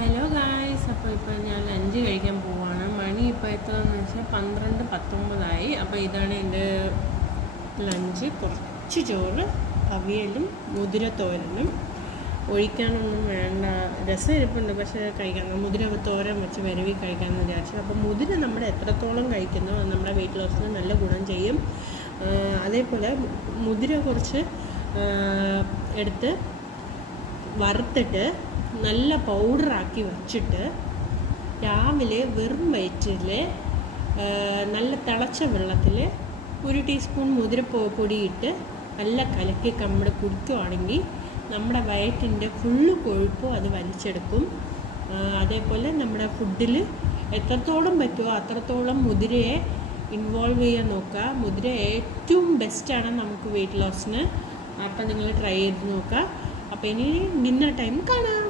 Hello guys, അപ്പോൾ ഇപ്പോൾ ഞാൻ ലഞ്ച് കഴിക്കാൻ പോവാണ്. മണി ഇപ്പോൾ എത്രയെന്ന് വെച്ചാൽ 12:19 അപ്പോൾ ഇതാണ് എൻ്റെ ലഞ്ച്. കുറച്ച് ചോറ്, അവിയലും മുതിരത്തോരനും. ഒഴിക്കാനൊന്നും വേണ്ട, രസം ഇരിപ്പുണ്ട്, പക്ഷേ കഴിക്കാൻ മുതിര തോരൻ വെച്ച് വരവി കഴിക്കാമെന്ന് വിചാരിച്ചു. അപ്പോൾ മുതിര നമ്മൾ എത്രത്തോളം കഴിക്കുന്നോ അത് നമ്മുടെ വെയിറ്റ് ലോസിന് നല്ല ഗുണം ചെയ്യും. അതേപോലെ മുതിര കുറച്ച് എടുത്ത് വറുത്തിട്ട് നല്ല പൗഡറാക്കി വച്ചിട്ട് രാവിലെ വെറും വയറ്റിൽ നല്ല തിളച്ച വെള്ളത്തിൽ 1 ടീസ്പൂൺ മുതിരപ്പൊടിയിട്ട് നല്ല കലക്കി നമ്മൾ കുടിക്കുകയാണെങ്കിൽ നമ്മുടെ വയറ്റിൻ്റെ ഫുള്ള് കൊഴുപ്പും അത് വലിച്ചെടുക്കും. അതേപോലെ നമ്മുടെ ഫുഡിൽ എത്രത്തോളം പറ്റുമോ അത്രത്തോളം മുതിരയെ ഇൻവോൾവ് ചെയ്യാൻ നോക്കുക. മുതിര ഏറ്റവും ബെസ്റ്റാണ് നമുക്ക് വെയിറ്റ് ലോസിന്. അപ്പം നിങ്ങൾ ട്രൈ ചെയ്ത് നോക്കുക. അപ്പോൾ ഇനി ഡിന്നർ ടൈം കാണാം.